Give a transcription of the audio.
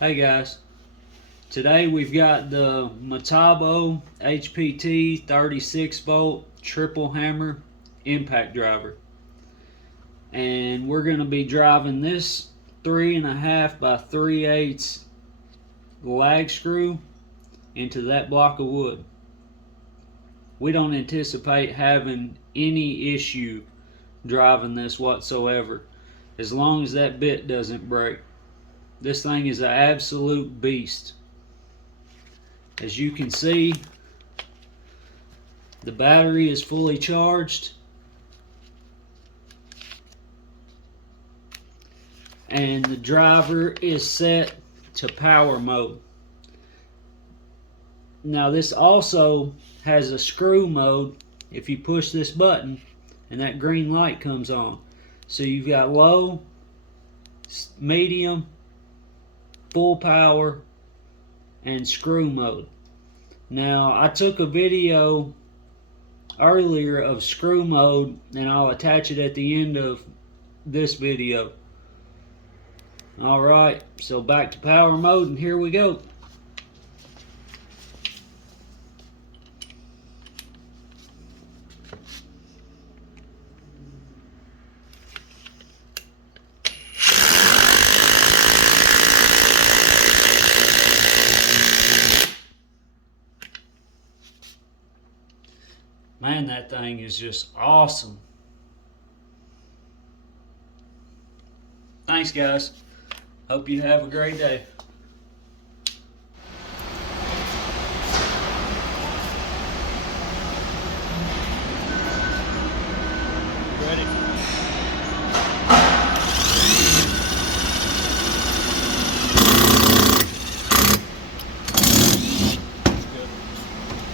Hey guys, today we've got the Metabo HPT 36 volt triple hammer impact driver, and we're going to be driving this 3.5 by 3/8 lag screw into that block of wood. We don't anticipate having any issue driving this whatsoever, as long as that bit doesn't break. This thing is an absolute beast. As you can see, the battery is fully charged, and the driver is set to power mode. Now this also has a screw mode if you push this button and that green light comes on. So you've got low, medium, full power, and screw mode. Now I took a video earlier of screw mode, and I'll attach it at the end of this video. Alright, so back to power mode, and here we go. Man, that thing is just awesome. Thanks, guys. Hope you have a great day.